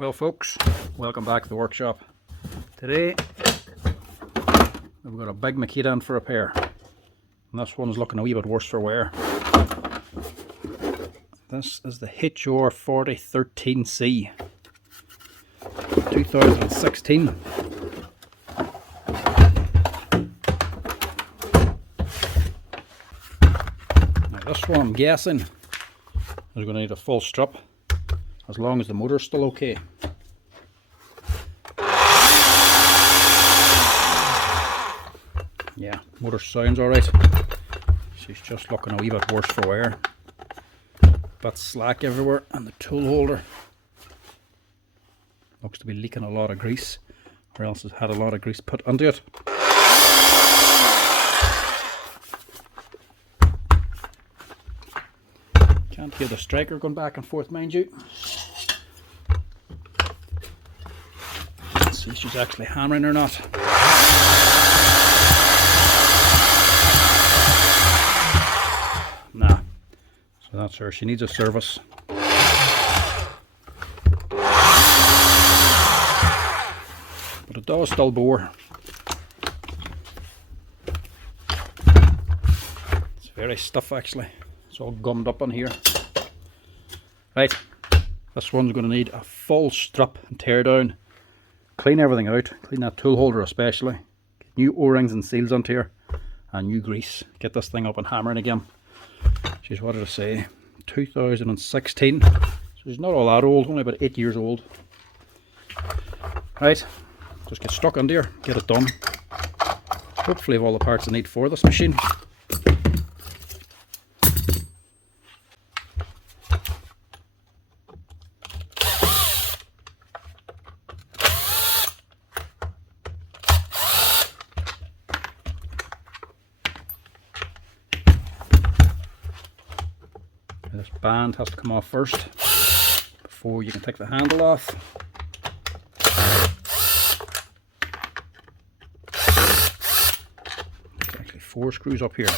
Well folks, welcome back to the workshop. Today we've got a big Makita in for repair, and this one's looking a wee bit worse for wear. This is the HR4013C 2016. Now this one I'm guessing is going to need a full strip, as long as the motor's still okay. Yeah, motor sounds alright. She's just looking a wee bit worse for wear. Bit slack everywhere, and the tool holder looks to be leaking a lot of grease, or else it's had a lot of grease put into it. Can't hear the striker going back and forth, mind you. Let's see if she's actually hammering or not. Nah, so that's her. She needs a service. But it does still bore. It's very stiff actually. It's all gummed up on here. Right, this one's going to need a full strip and tear down. Clean everything out, clean that tool holder especially. Get new O-rings and seals onto here, and new grease. Get this thing up and hammering again. She's, what did I say, 2016. So she's not all that old, only about 8 years old. Right, just get stuck under here, get it done. Hopefully have all the parts I need for this machine. This band has to come off first before you can take the handle off. There's actually 4 screws up here.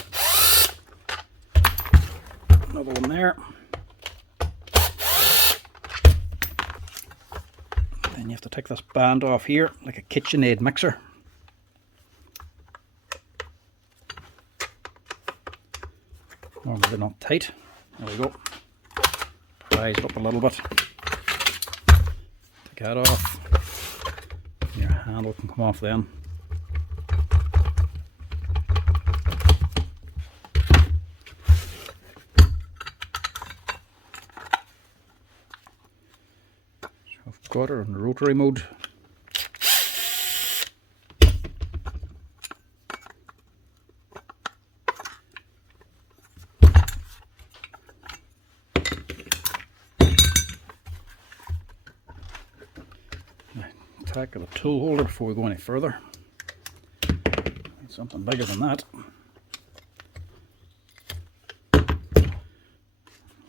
Another one there. Then you have to take this band off here like a KitchenAid mixer. Normally they're not tight. There we go. Prise it up a little bit. Take that off. Your handle can come off then. So I've got her in rotary mode. Tackle the tool holder before we go any further. Need something bigger than that.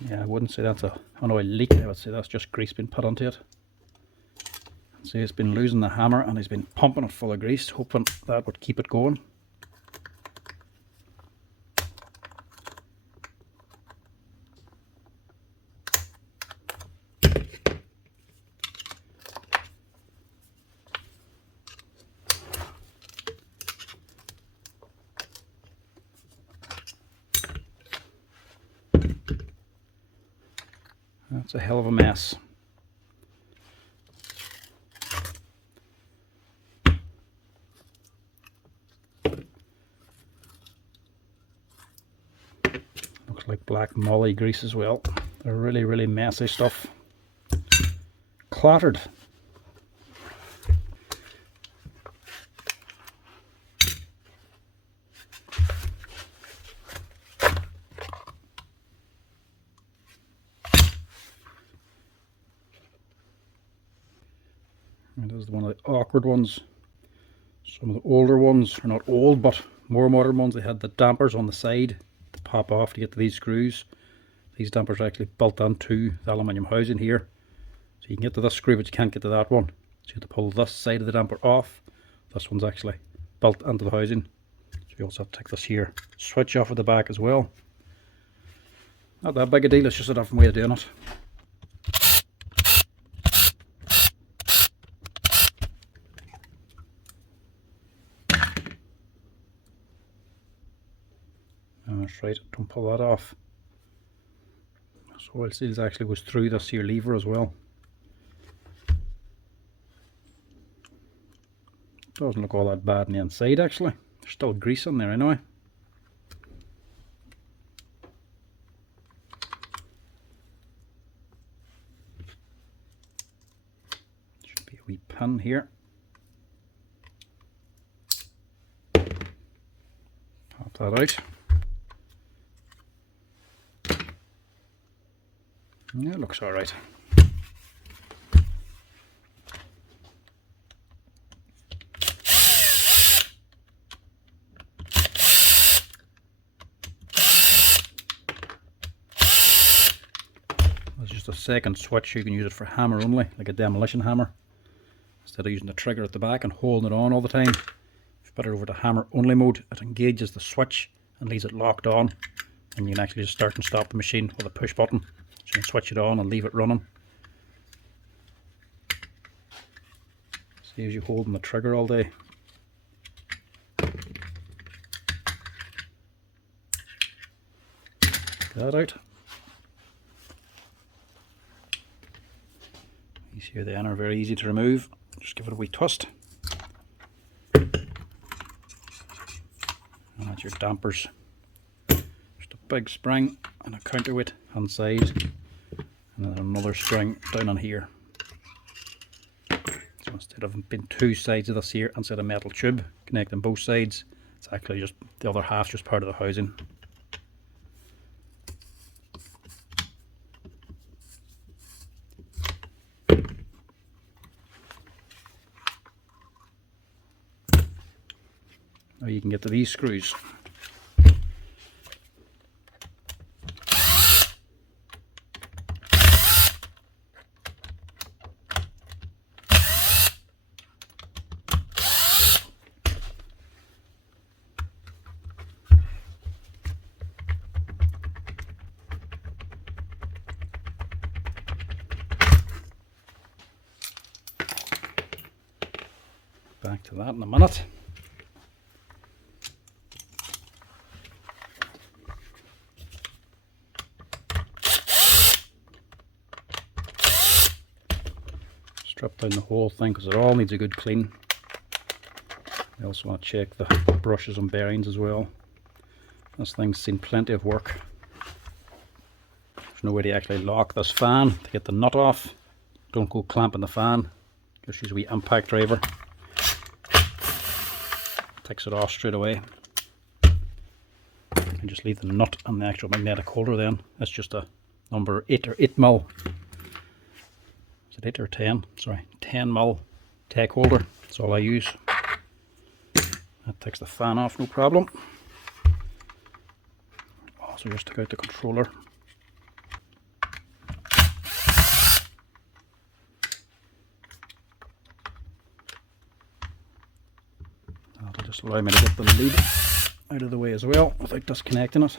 Yeah, I wouldn't say that's an oil leak. I would say that's just grease being put onto it. See, it's been losing the hammer and he's been pumping it full of grease, hoping that would keep it going. That's a hell of a mess. Looks like black molly grease as well. They're really, really messy stuff. Clattered. This is one of the awkward ones. Some of the older ones are not old, but more modern ones, they had the dampers on the side to pop off to get to these screws. These dampers are actually built onto the aluminium housing here. So you can get to this screw, but you can't get to that one. So you have to pull this side of the damper off. This one's actually built into the housing. So you also have to take this here switch off at the back as well. Not that big a deal, it's just a different way of doing it. right, don't pull that off. So oil seals actually goes through this here lever as well. Doesn't look all that bad on the inside actually. There's still grease in there anyway. Should be a wee pin here. Pop that out. Yeah, it looks alright. There's just a second switch. You can use it for hammer only, like a demolition hammer. Instead of using the trigger at the back and holding it on all the time, if you put it over to hammer only mode, it engages the switch and leaves it locked on, and you can actually just start and stop the machine with a push button. So you can switch it on and leave it running. Saves you holding the trigger all day. Get that out. These here then are very easy to remove. Just give it a wee twist. And that's your dampers. Just a big spring and a counterweight inside, and then another string down on here. So instead of being two sides of this here, instead of metal tube connecting both sides, it's actually just the other half, just part of the housing. Now you can get to these screws. Back to that in a minute. Strip down the whole thing because it all needs a good clean. I also want to check the brushes and bearings as well. This thing's seen plenty of work. There's no way to actually lock this fan to get the nut off. Don't go clamping the fan. Just use a wee impact driver. Takes it off straight away. And just leave the nut and the actual magnetic holder then. That's just a number 8 or 8 mil. Is it 8 or 10? Sorry, 10 mil tech holder. That's all I use. That takes the fan off, no problem. Also just took out the controller. That'll just allow me to get the lead out of the way as well without disconnecting it.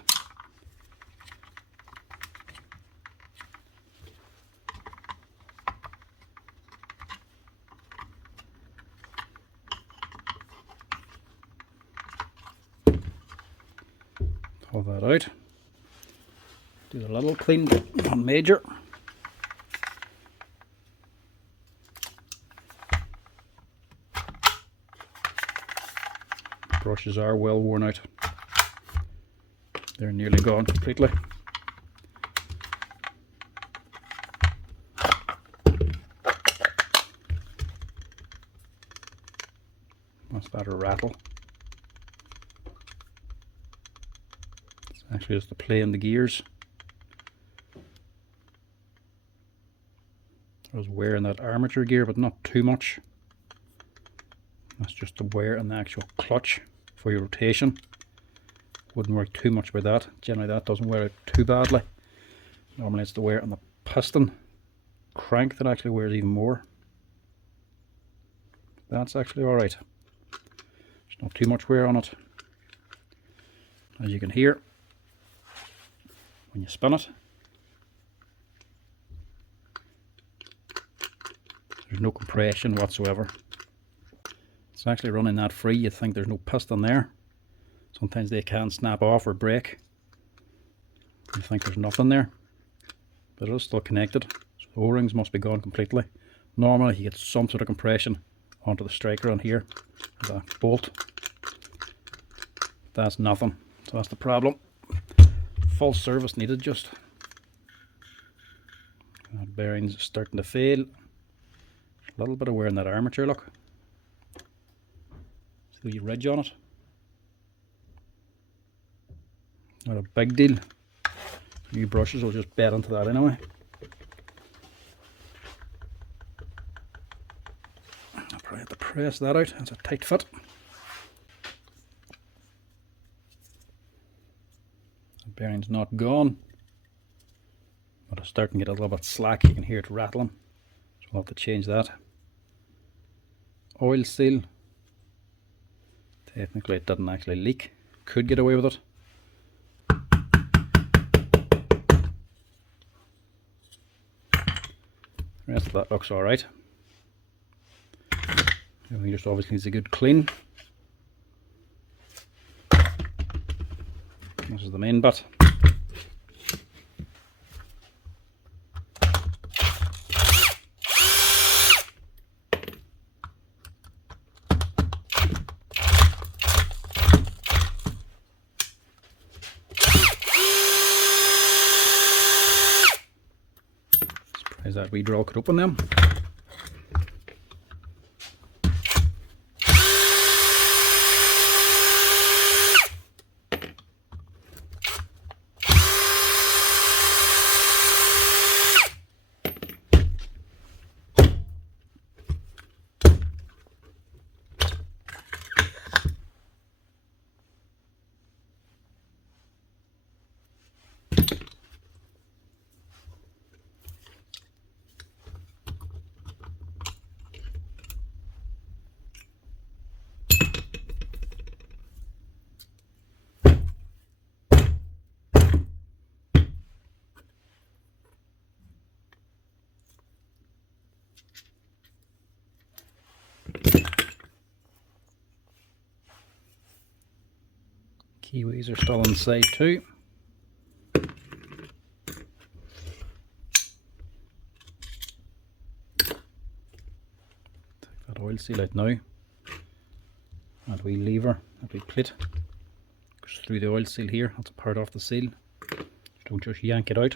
Pull that out. Do the little clean on major. Brushes are well worn out. They're nearly gone completely. What's that, a rattle? It's actually just the play in the gears. There's wear in that armature gear, but not too much. That's just the wear in the actual clutch for your rotation. Wouldn't worry too much about that. Generally that doesn't wear out too badly. Normally it's the wear on the piston crank that actually wears even more. That's actually alright. There's not too much wear on it. As you can hear when you spin it, there's no compression whatsoever. It's actually running that free. You think there's no piston there. Sometimes they can snap off or break. You think there's nothing there, but it is still connected. So the O-rings must be gone completely. Normally you get some sort of compression onto the striker on here, the bolt. That's nothing, so that's the problem. Full service needed just. That bearing's starting to fail. A little bit of wear in that armature, look. See the ridge on it. Not a big deal. New brushes will just bed into that anyway. I'll probably have to press that out. That's a tight fit. The bearing's not gone, but it's starting to get a little bit slack. You can hear it rattling, so we'll have to change that. Oil seal. Technically it didn't actually leak. Could get away with it. The rest of that looks alright. Everything just obviously needs a good clean. This is the main bit. Surprised that wee draw could open them. Kiwis are still inside too. Take that oil seal out now. That wee lever, that wee plate goes through the oil seal here. That's a part of the seal. Don't just yank it out.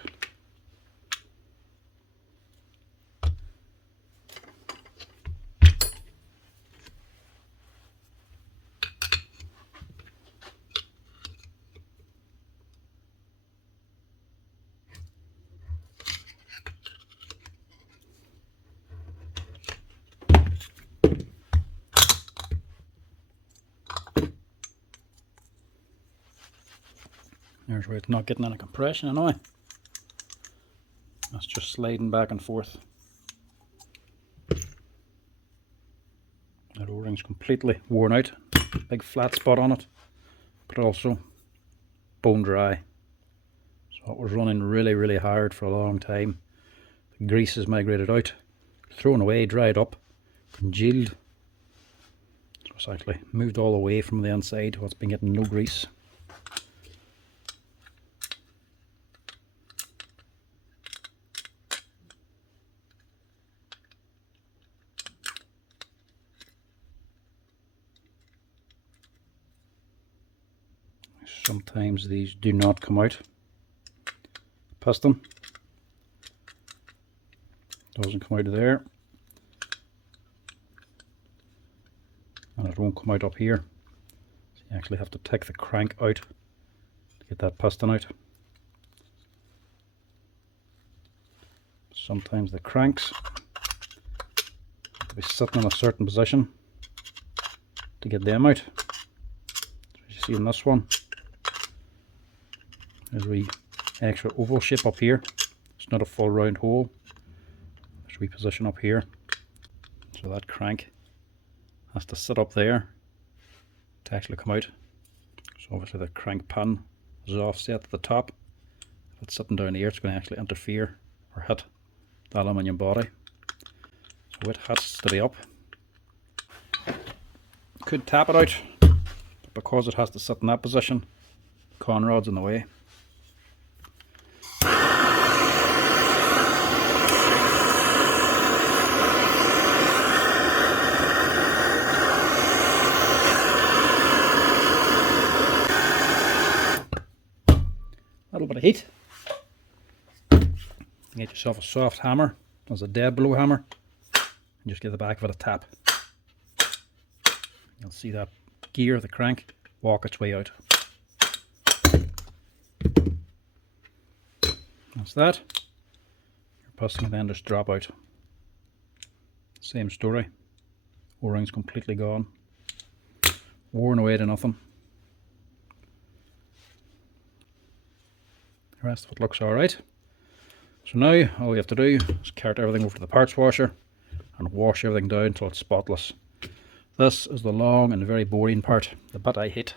There's where it's not getting any compression anyway. That's just sliding back and forth. That O-ring's completely worn out. Big flat spot on it, but also bone dry. So it was running really hard for a long time. The grease has migrated out, thrown away, dried up, congealed. So it's actually moved all away from the inside. Well, it's been getting no grease. Sometimes these do not come out. Piston doesn't come out of there, and it won't come out up here. So you actually have to take the crank out to get that piston out. Sometimes the cranks have to be sitting in a certain position to get them out. So as you see in this one, there's a wee extra oval shape up here. It's not a full round hole. There's a wee position up here. So that crank has to sit up there to actually come out. So obviously the crank pin is offset at the top. If it's sitting down here, it's going to actually interfere or hit the aluminium body. So it has to be up. Could tap it out, but because it has to sit in that position, the con rod's in the way. bit of heat. Get yourself a soft hammer, as a dead blow hammer, and just give the back of it a tap. You'll see that gear, the crank, walk its way out. That's that. Your piston can then just drop out. Same story. O-ring's completely gone. Worn away to nothing. The rest of it looks alright. So now all we have to do is cart everything over to the parts washer and wash everything down until it's spotless. This is the long and very boring part, the bit I hate.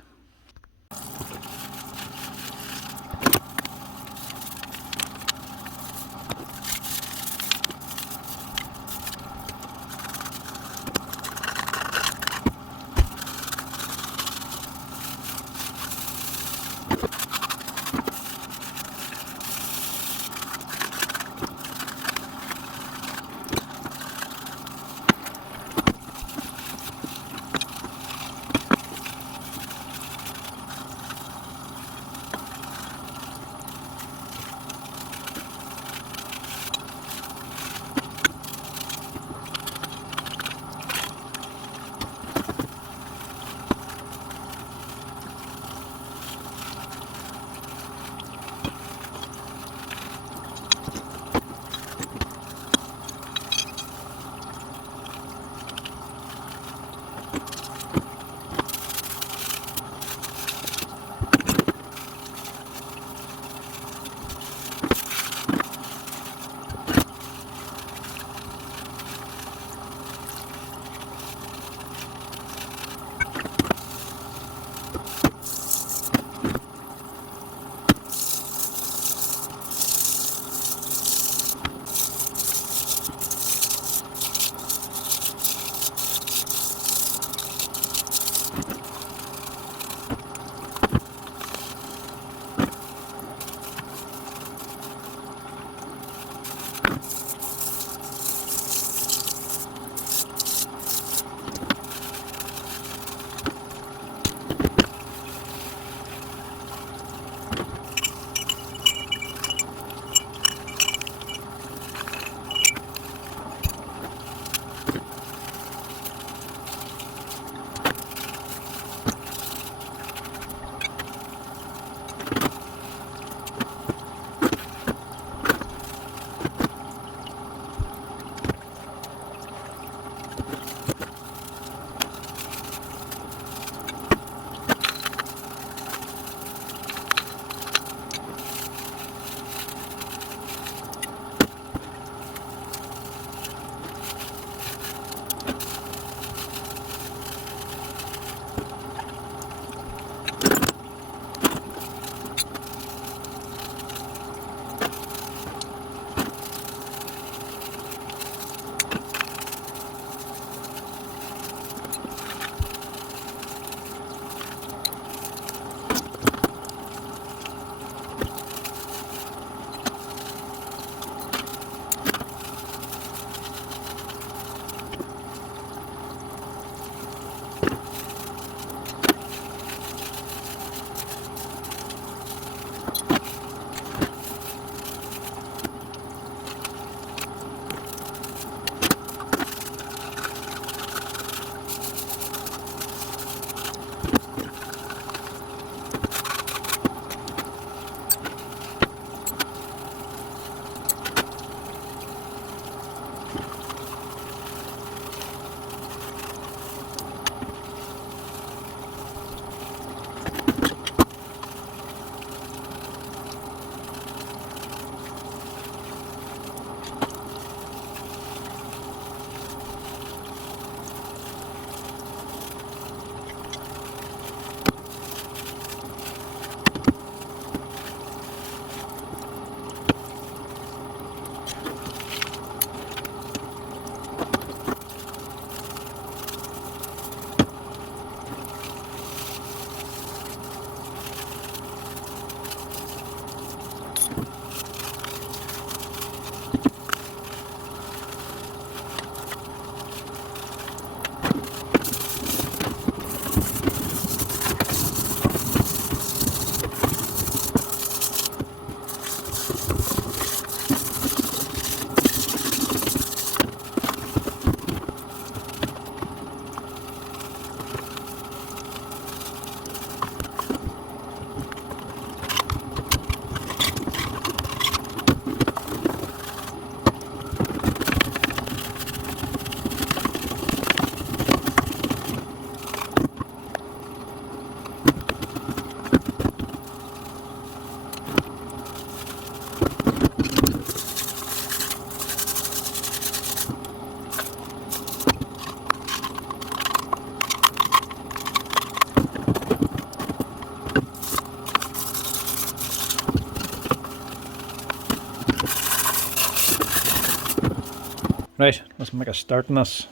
Right, let's make a start on this.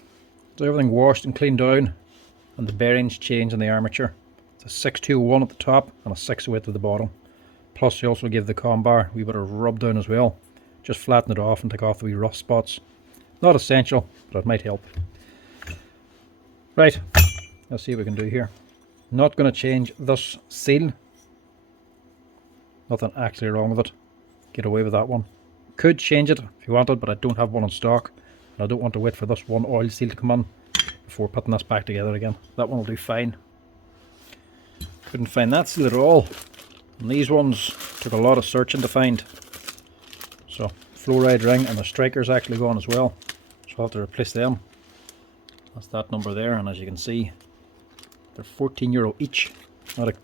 So everything washed and cleaned down, and the bearings changed in the armature. It's a 6201 at the top and a 608 at the bottom. Plus you also give the com bar a wee bit of rub down as well. Just flatten it off and take off the wee rough spots. Not essential, but it might help. Right, let's see what we can do here. Not going to change this seal. Nothing actually wrong with it. Get away with that one. Could change it if you wanted, but I don't have one in stock. And I don't want to wait for this one oil seal to come in before putting this back together again. That one will do fine. Couldn't find that seal at all. And these ones took a lot of searching to find. So, fluoride ring and the striker's actually gone as well. So I'll have to replace them. That's that number there, and as you can see, they're €14 each.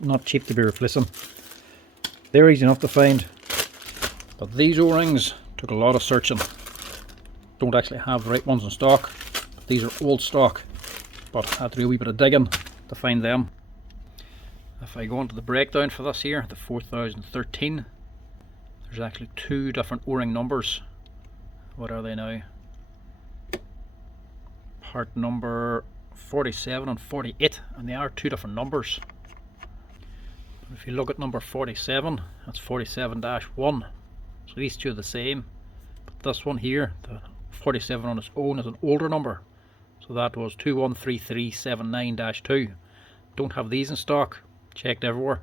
Not cheap to be replacing. They're easy enough to find. But these O-rings took a lot of searching. Don't actually have the right ones in stock. But these are old stock. But I had to do a wee bit of digging to find them. If I go into the breakdown for this here, the 4013, there's actually two different O-ring numbers. What are they now? Part number 47 and 48, and they are two different numbers. But if you look at number 47, that's 47-1. So these two are the same. But this one here, the 47 on its own, is an older number. So that was 213379-2. Don't have these in stock. Checked everywhere.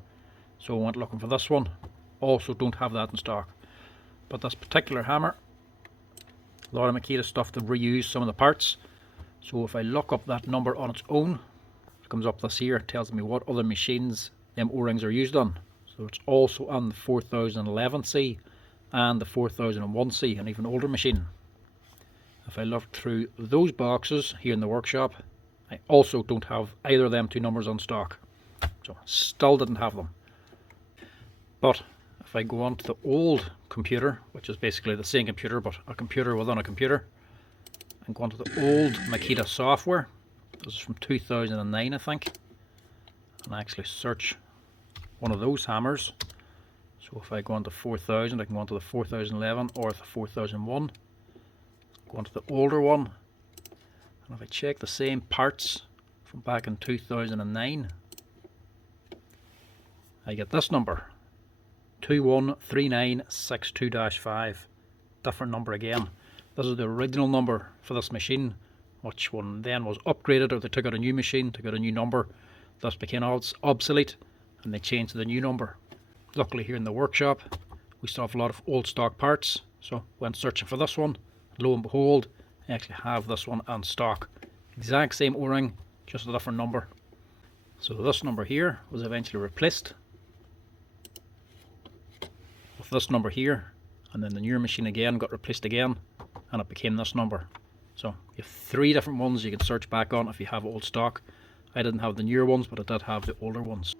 So I went looking for this one. Also don't have that in stock. But this particular hammer, a lot of Makita stuff to reuse some of the parts. So if I look up that number on its own, it comes up this here, it tells me what other machines them O-rings are used on. So it's also on the 4011C and the 4001C, an even older machine. If I look through those boxes here in the workshop, I also don't have either of them two numbers on stock. So still didn't have them. But if I go on to the old computer, which is basically the same computer but a computer within a computer, and go on to the old Makita software, this is from 2009 I think, and I actually search one of those hammers. So if I go on to 4000, I can go on to the 4011 or the 4001, go on to the older one, and if I check the same parts from back in 2009, I get this number, 213962-5, different number again. This is the original number for this machine, which one then was upgraded, or they took out a new machine, took out a new number, thus became obsolete, and they changed to the new number. Luckily here in the workshop, we still have a lot of old stock parts, so went searching for this one. Lo and behold, I actually have this one on stock. Exact same O-ring, just a different number. So this number here was eventually replaced with this number here, and then the newer machine again got replaced again, and it became this number. So you have three different ones you can search back on if you have old stock. I didn't have the newer ones, but I did have the older ones.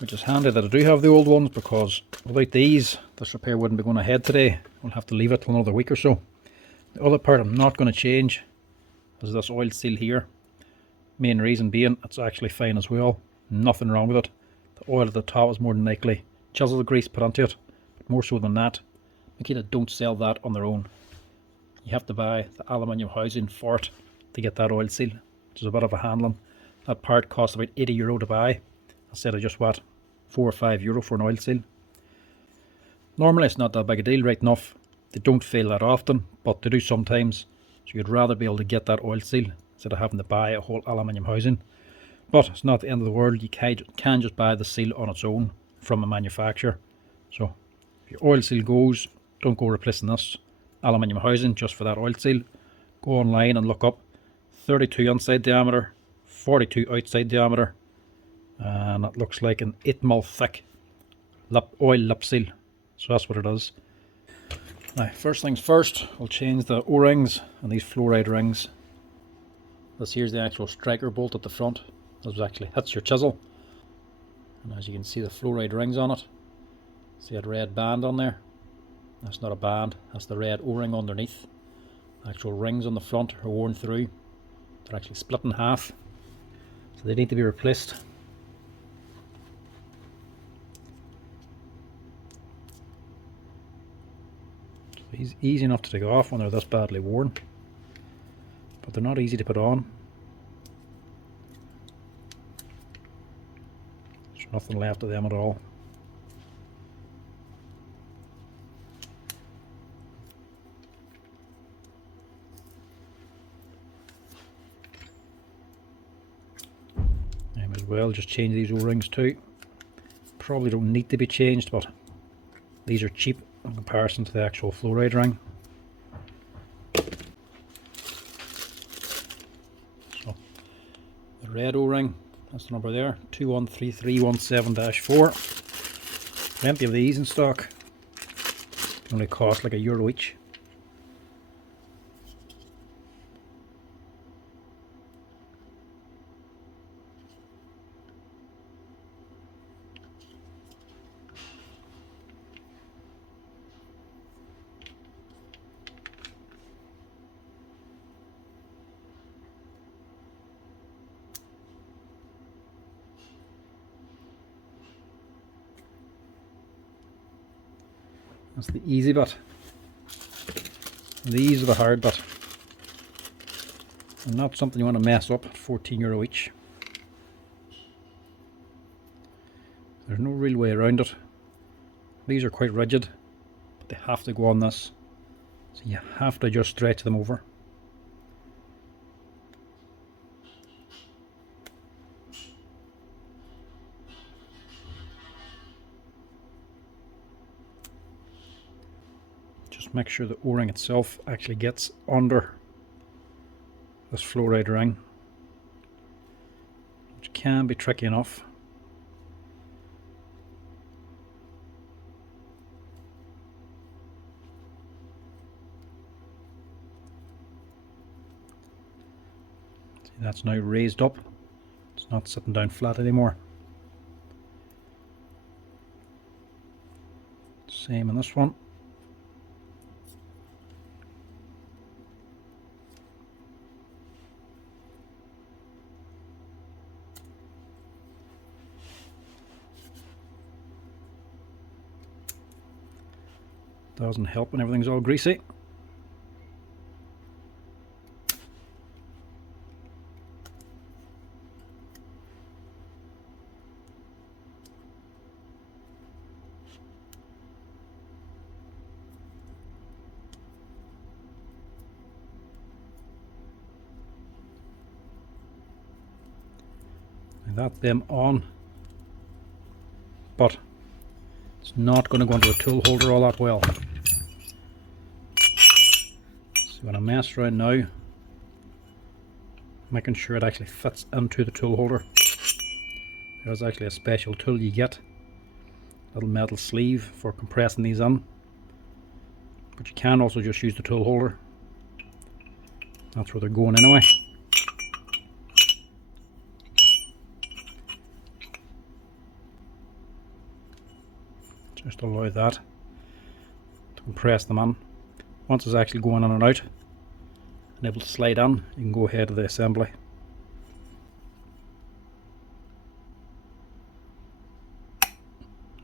Which is handy that I do have the old ones, because without these, this repair wouldn't be going ahead today. We'll have to leave it till another week or so. The other part I'm not going to change is this oil seal here. Main reason being, it's actually fine as well. Nothing wrong with it. The oil at the top is more than likely chisel grease put onto it. But more so than that, Makita don't sell that on their own. You have to buy the aluminium housing for it to get that oil seal, which is a bit of a handling. That part costs about €80 to buy, instead of just what, €4 or €5 for an oil seal. Normally it's not that big a deal, right enough. They don't fail that often, but they do sometimes. So you'd rather be able to get that oil seal instead of having to buy a whole aluminium housing. But it's not the end of the world. You can just buy the seal on its own from a manufacturer. So if your oil seal goes, don't go replacing this aluminium housing just for that oil seal. Go online and look up 32 inside diameter, 42 outside diameter, and it looks like an 8mm thick oil lip seal. So that's what it is. Now first things first, we'll change the O-rings and these fluoride rings. This here's the actual striker bolt at the front. This actually hits your chisel, and as you can see the fluoride rings on it. See that red band on there? That's not a band, that's the red O-ring underneath. The actual rings on the front are worn through. They're actually split in half, so they need to be replaced. So easy enough to take off when they're this badly worn. but they're not easy to put on. There's nothing left of them at all. I might as well just change these O-rings too. Probably don't need to be changed, but these are cheap in comparison to the actual flow ride ring. So the red O-ring, that's the number there, 213317-4. Plenty of these in stock. They only cost like €1 each. That's the easy bit. These are the hard bit. And not something you want to mess up at €14 each. There's no real way around it. These are quite rigid, but they have to go on this. So you have to just stretch them over. Just make sure the O-ring itself actually gets under this flow ride ring, which can be tricky enough. See, that's now raised up. It's not sitting down flat anymore. Same in this one. Doesn't help when everything's all greasy. That's them on, but it's not going to go into a tool holder all that well. So when I mess around now, making sure it actually fits into the tool holder. There's actually a special tool you get, a little metal sleeve for compressing these in, but you can also just use the tool holder. That's where they're going anyway. Just allow that to compress them in. Once it's actually going in and out and able to slide in, you can go ahead to the assembly.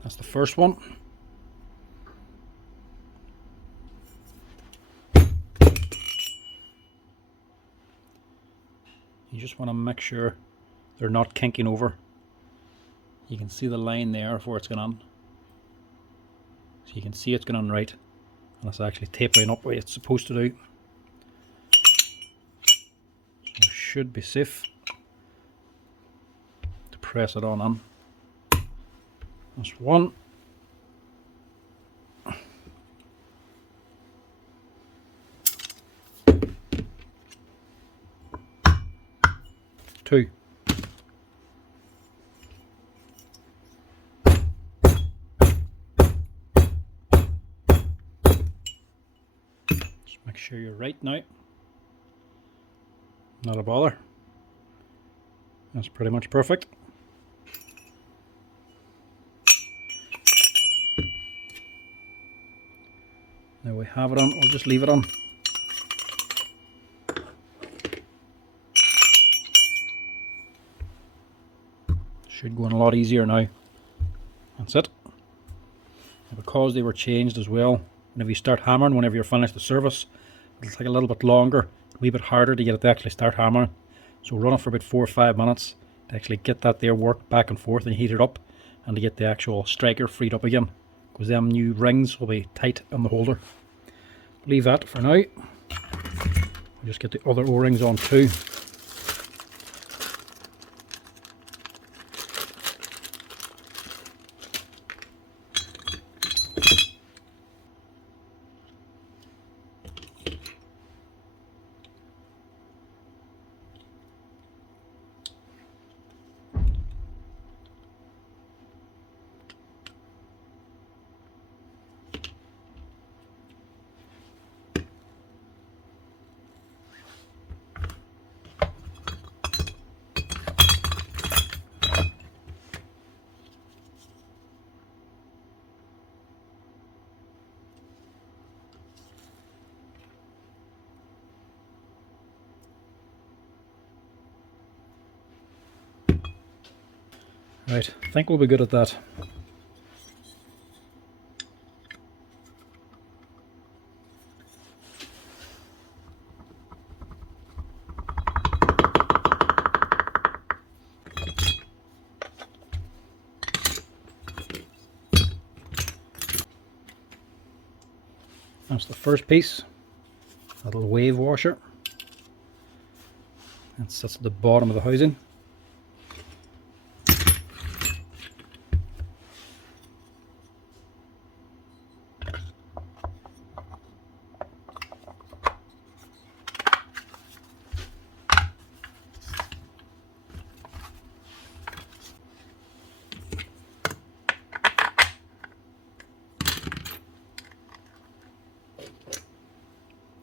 That's the first one. You just want to make sure they're not kinking over. You can see the line there before it's going on. So you can see it's going on right, and it's actually tapering up the way it's supposed to do. So it should be safe to press it on in. That's one. Two. Make sure you're right now. Not a bother. That's pretty much perfect. Now we have it on, I'll just leave it on. Should go on a lot easier now. That's it. And because they were changed as well, whenever you start hammering, whenever you're finished the service, it'll take a little bit longer a wee bit harder to get it to actually start hammering. So run it for about 4 or 5 minutes to actually get that there work back and forth and heat it up, and to get the actual striker freed up again, because them new rings will be tight on the holder. Leave that for now. We'll just get the other O-rings on too. Right, I think we'll be good at that. That's the first piece, that little wave washer. That sits at the bottom of the housing.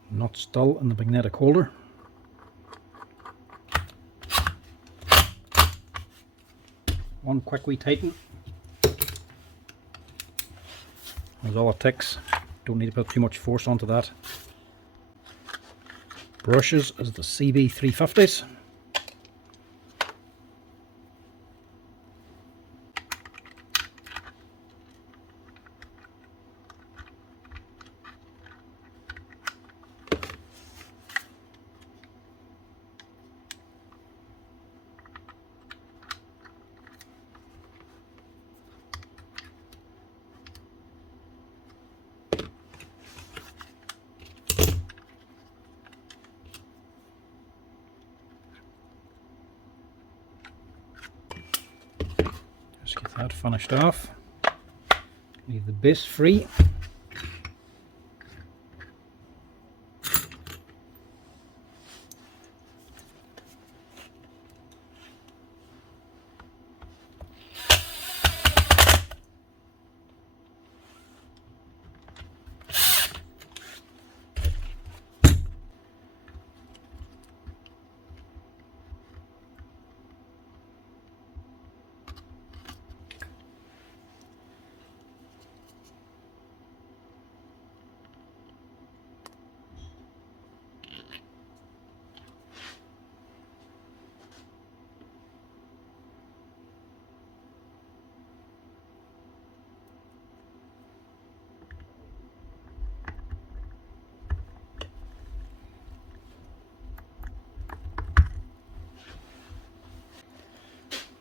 Nut still in the magnetic holder. One quick wee tighten. That's all it takes. Don't need to put too much force onto that. Brushes is the CB350s. Just get that finished off. Leave the base free.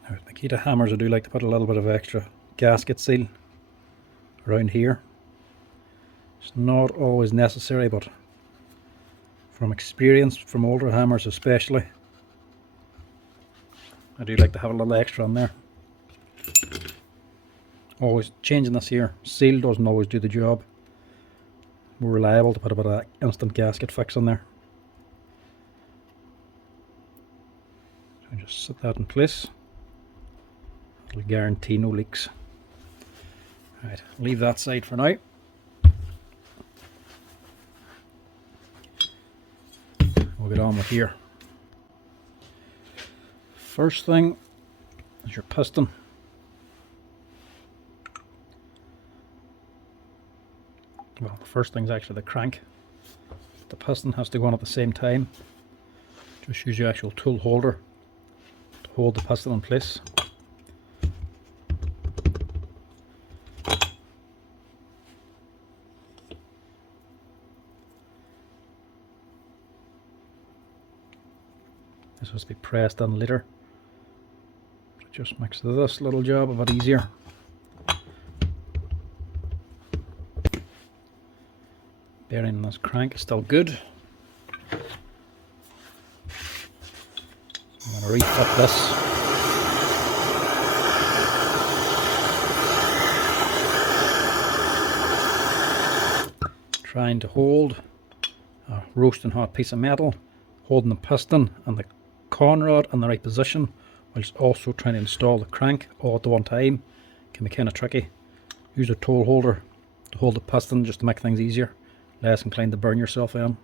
Now, Makita hammers, I do like to put a little bit of extra gasket seal around here. It's not always necessary, but from experience, from older hammers especially, I do like to have a little extra on there. Always changing this here seal doesn't always do the job. More reliable to put a bit of instant gasket fix on there. So just set that in place. It'll guarantee no leaks. Right, leave that side for now. We'll get on with here. First thing is your piston. Well, the first thing is actually the crank. The piston has to go on at the same time. Just use your actual tool holder to hold the piston in place. This has to be pressed in later. It just makes this little job a bit easier. Bearing on this crank is still good. I'm going to refit this. Trying to hold a roasting hot piece of metal, holding the piston and the con rod in the right position, whilst also trying to install the crank all at the one time. Can be kind of tricky. Use a tool holder to hold the piston just to make things easier, less inclined to burn yourself in.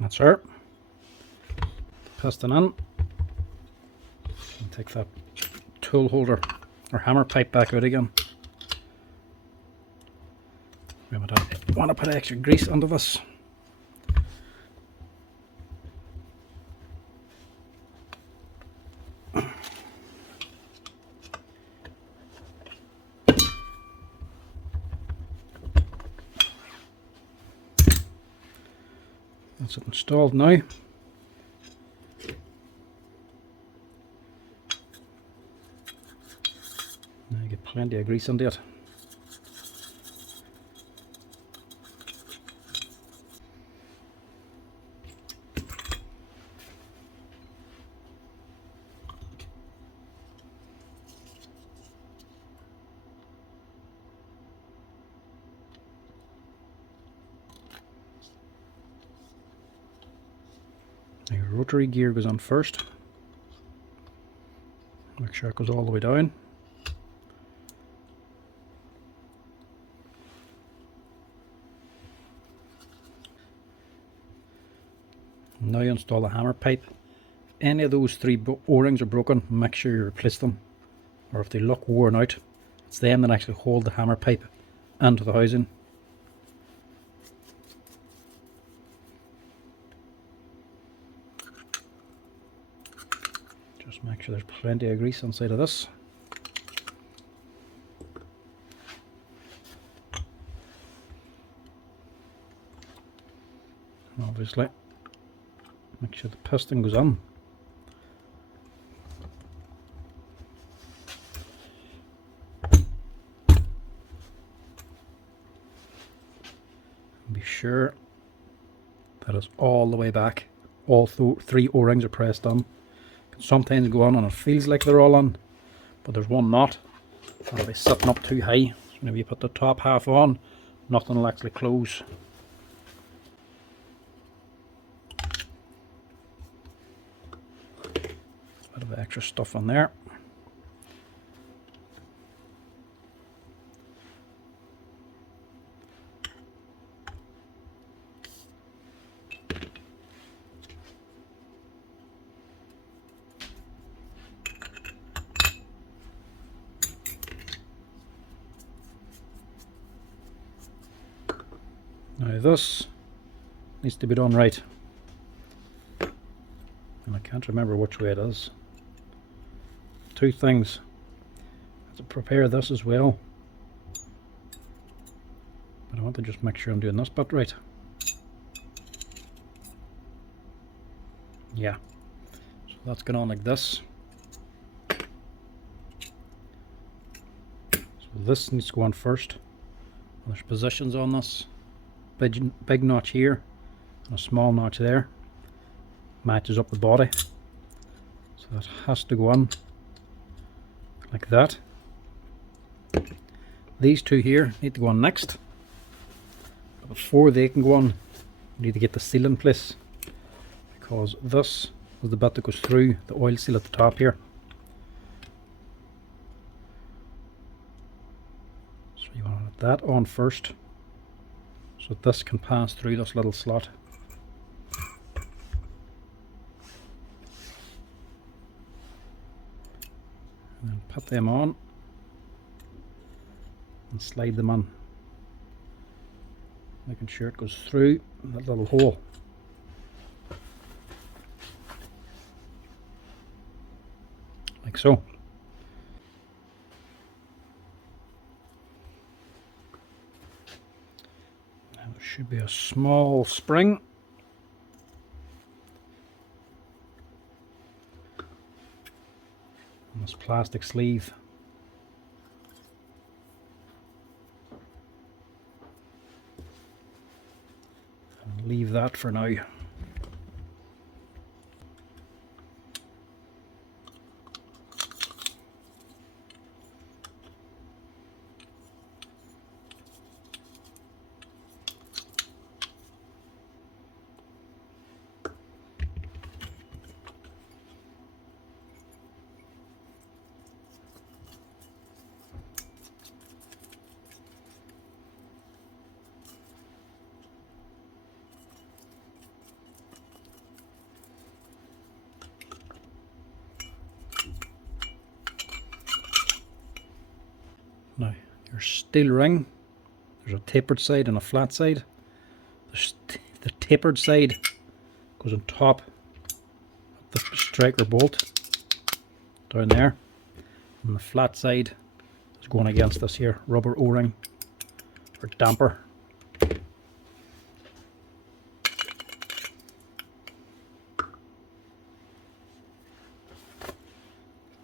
That's her. Piston in. And take that tool holder or hammer pipe back out again. We want to put extra grease under this. That's it installed now. Now you get plenty of grease into it. The rotary gear goes on first. Make sure it goes all the way down. Now you install the hammer pipe. Any of those three O-rings are broken, make sure you replace them. Or if they look worn out, it's them that actually hold the hammer pipe into the housing. Just make sure there's plenty of grease inside of this. Obviously, make sure the piston goes on. Be sure that it's all the way back. All three O-rings are pressed on. Can sometimes go on and it feels like they're all on, but there's one not. That'll be sitting up too high. So whenever you put the top half on, nothing will actually close. Bit of extra stuff on there. Now this needs to be done right, and I can't remember which way it is. Two things. I have to prepare this as well, but I want to just make sure I'm doing this bit right. Yeah, so that's going on like this. So this needs to go on first. There's positions on this. Big notch here and a small notch there. Matches up the body. So that has to go on like that. These two here need to go on next. But before they can go on, we need to get the seal in place, because this is the bit that goes through the oil seal at the top here. So you want to put that on first, so this can pass through this little slot. And then put them on. and slide them in, making sure it goes through that little hole. Like so. Now there should be a small spring. On this plastic sleeve. And leave that for now. Now, your steel ring, there's a tapered side and a flat side. The tapered side goes on top of the striker bolt down there, and the flat side is going against this here rubber O-ring or damper.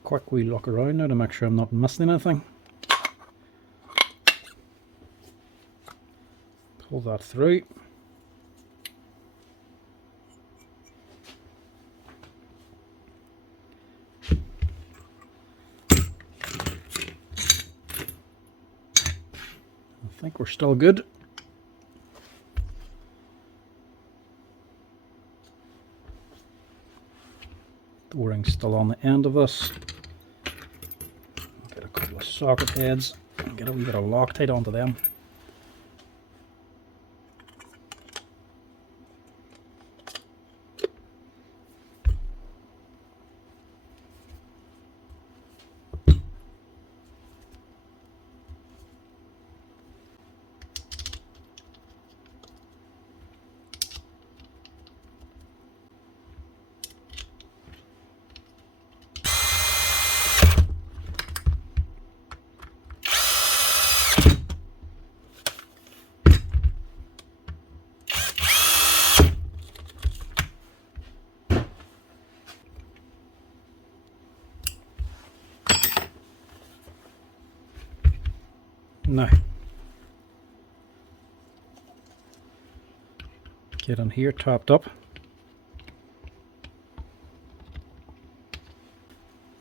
Quick wee look around now to make sure I'm not missing anything. Pull that through. I think we're still good. The O-ring's still on the end of this. Get a couple of socket heads and get a wee bit of Loctite onto them. Now, get in here topped up.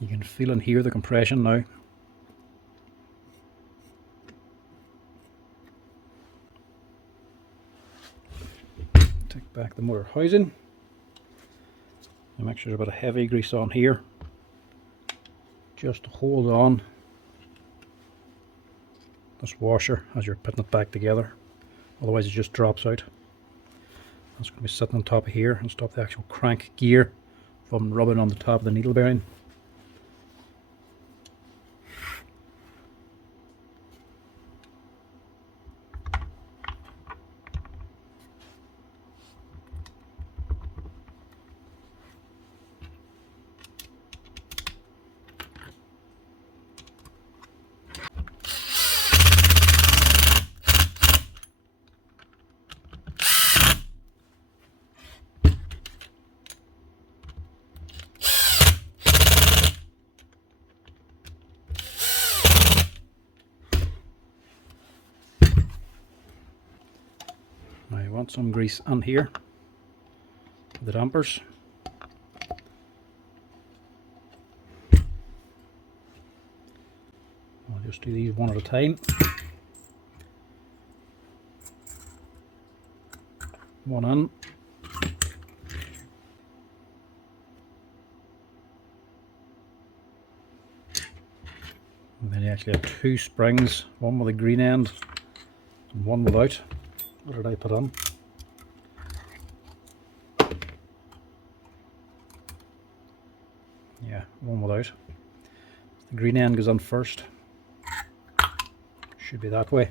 You can feel and hear the compression now. Take back the motor housing and make sure there's a bit of heavy grease on here just to hold on this washer as you're putting it back together, otherwise it just drops out. That's going to be sitting on top of here and stop the actual crank gear from rubbing on the top of the needle bearing. Now you want some grease on here, the dampers. I'll just do these one at a time. One in. And then you actually have two springs, one with a green end and one without. What did I put on? Yeah, one without. The green end goes on first. Should be that way.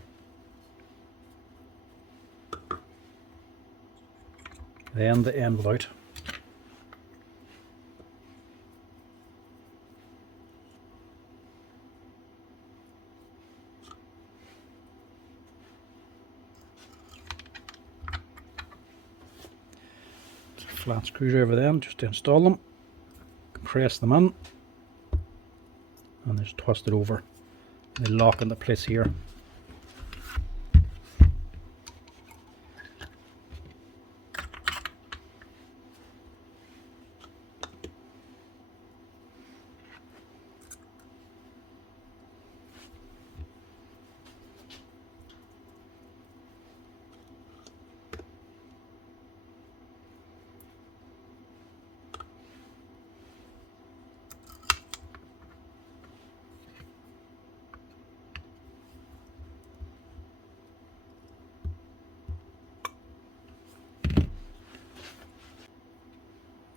Then the end without. Flat screwdriver then, just to install them. Press them in and just twist it over. They lock into place here.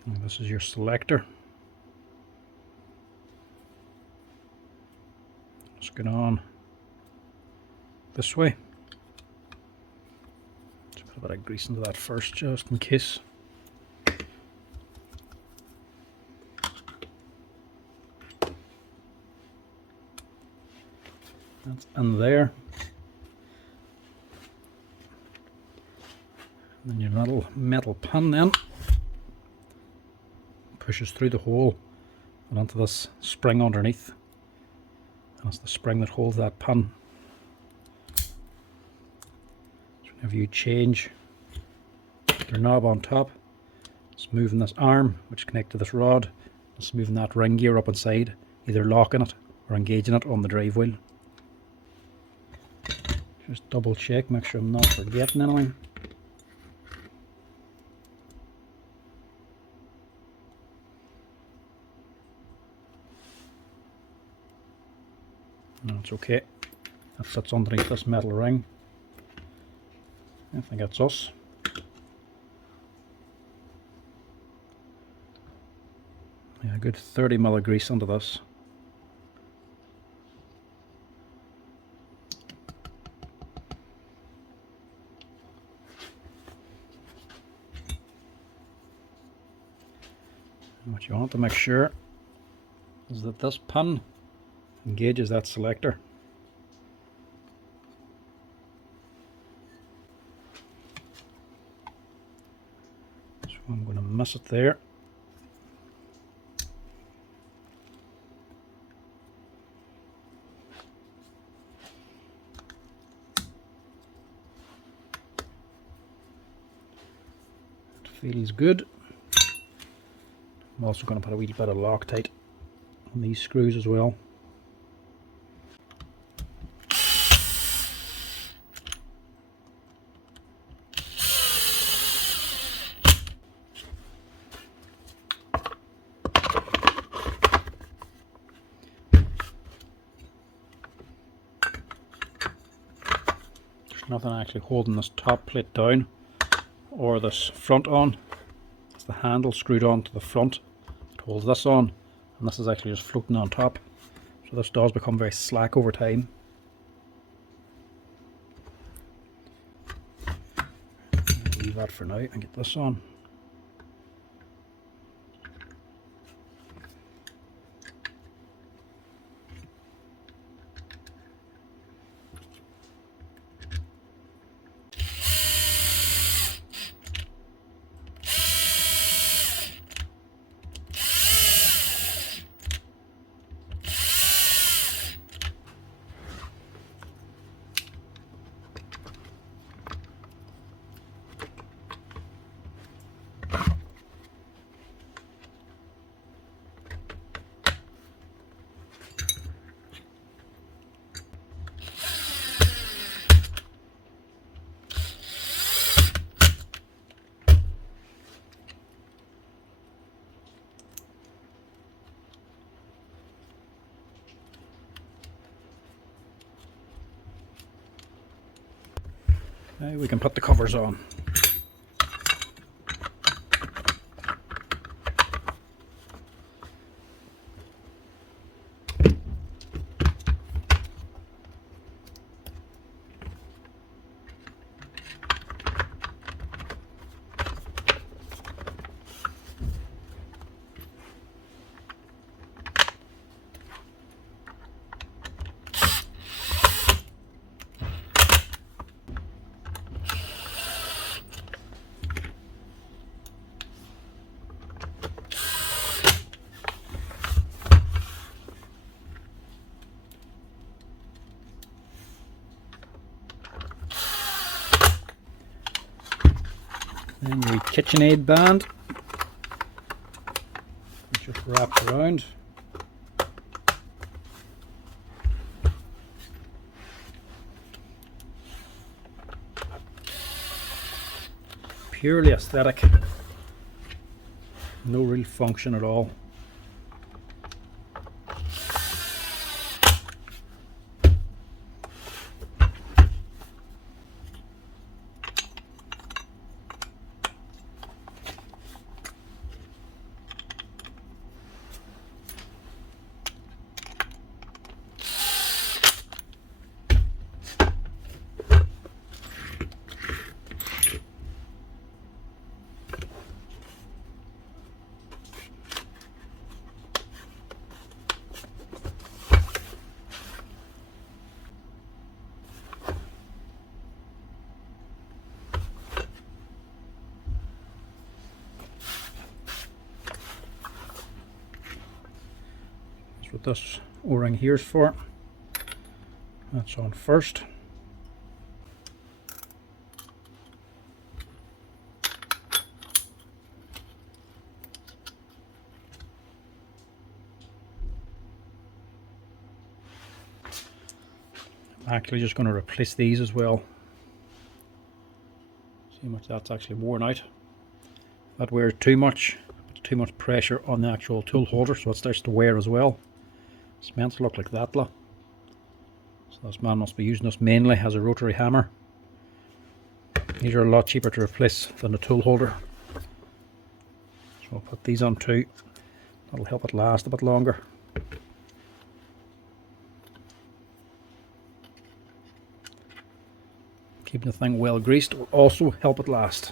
And this is your selector. Let's get on this way. Just put a bit of grease into that first, just in case. That's in there. And then your little metal pin then pushes through the hole and onto this spring underneath. And it's the spring that holds that pin. So whenever you change your knob on top, it's moving this arm which connects to this rod. It's moving that ring gear up inside, either locking it or engaging it on the drive wheel. Just double check, make sure I'm not forgetting anything. No, it's okay. That sits underneath this metal ring. I think that's us. Yeah, a good 30 ml of grease under this. And what you want to make sure is that this pin engages that selector. So I'm going to miss it there. It feels good. I'm also going to put a wee bit of Loctite on these screws as well. Nothing actually holding this top plate down or this front on. It's the handle screwed on to the front. It holds this on, and this is actually just floating on top. So this does become very slack over time. Leave that for now and get this on. Now we can put the covers on. And the KitchenAid band, just wrapped around. Purely aesthetic, no real function at all. That's what this O-ring here is for. That's on first. I'm actually just going to replace these as well. See how much that's actually worn out. That wears too much pressure on the actual tool holder, so it starts to wear as well. It's meant to look like that, look. So this man must be using this mainly as a rotary hammer. These are a lot cheaper to replace than the tool holder. So I'll put these on too. That'll help it last a bit longer. Keeping the thing well greased will also help it last.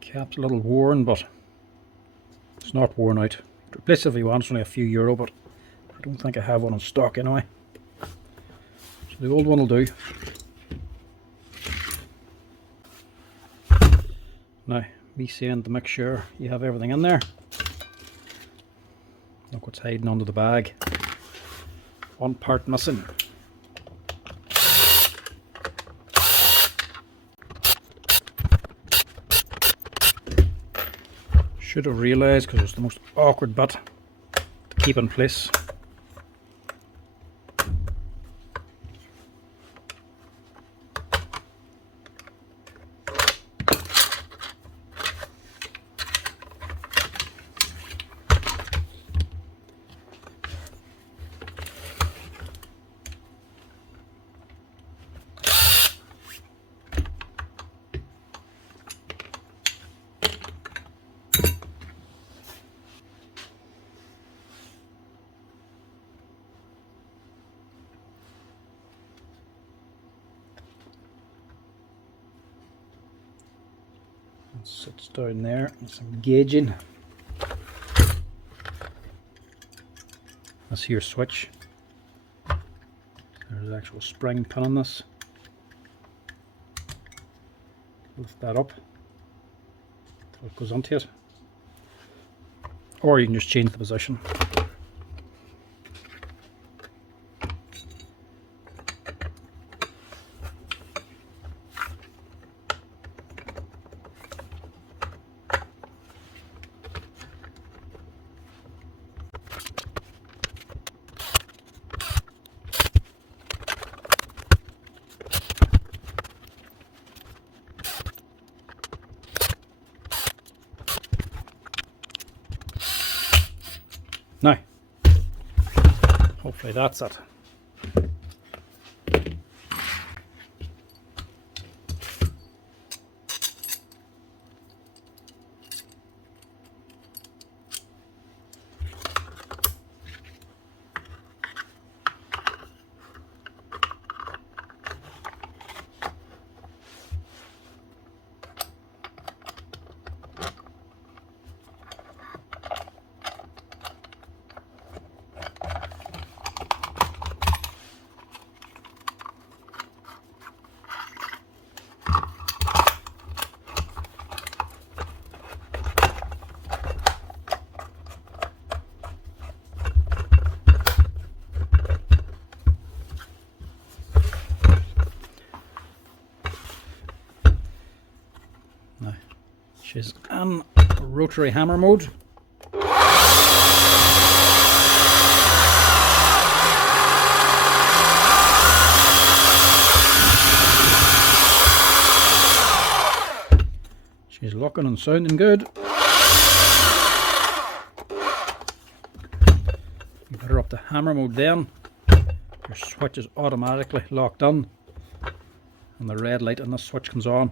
Cap's a little worn, but it's not worn out. Replace it if you want, it's only a few euro, but I don't think I have one in stock anyway. So the old one will do. Now, me saying to make sure you have everything in there. Look what's hiding under the bag. One part missing. Should have realised, because it's the most awkward bit to keep in place. It sits down there, and some gauging. This here switch. There's an actual spring pin on this. Lift that up until it goes onto it. Or you can just change the position. Now, hopefully that's it. Now, she's in rotary hammer mode. She's looking and sounding good. You put her up to hammer mode then. Your switch is automatically locked in and the red light on this switch comes on.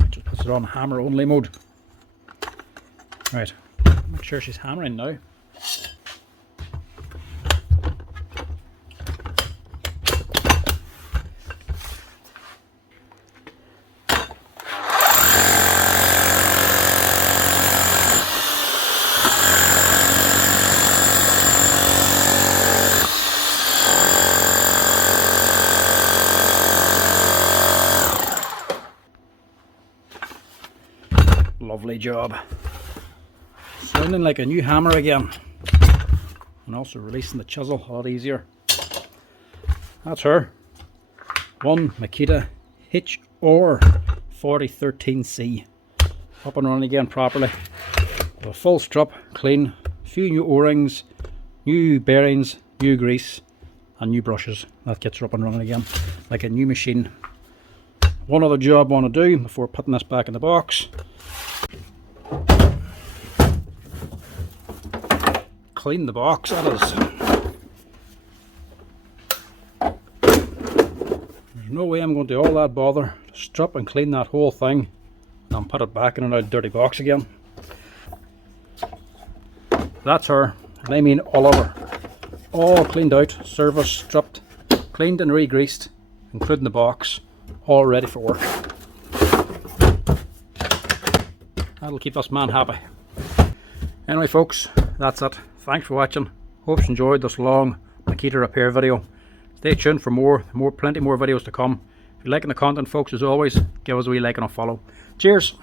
It just puts it on hammer only mode. Right, make sure she's hammering now. Lovely job. Sounding like a new hammer again. And also releasing the chisel a lot easier. That's her. One Makita HR4013C. Up and running again properly. With a full strip, clean, a few new O-rings, new bearings, new grease and new brushes. That gets her up and running again like a new machine. One other job I want to do before putting this back in the box. Clean the box, that is. There's no way I'm going to do all that bother to strip and clean that whole thing and put it back in an old dirty box again. That's her, and I mean all over. All cleaned out, serviced, stripped, cleaned and re-greased, including the box, all ready for work. That'll keep this man happy. Anyway folks, that's it. Thanks for watching. Hope you enjoyed this long Makita repair video. Stay tuned for plenty more videos to come. If you're liking the content folks, as always, give us a wee like and a follow. Cheers!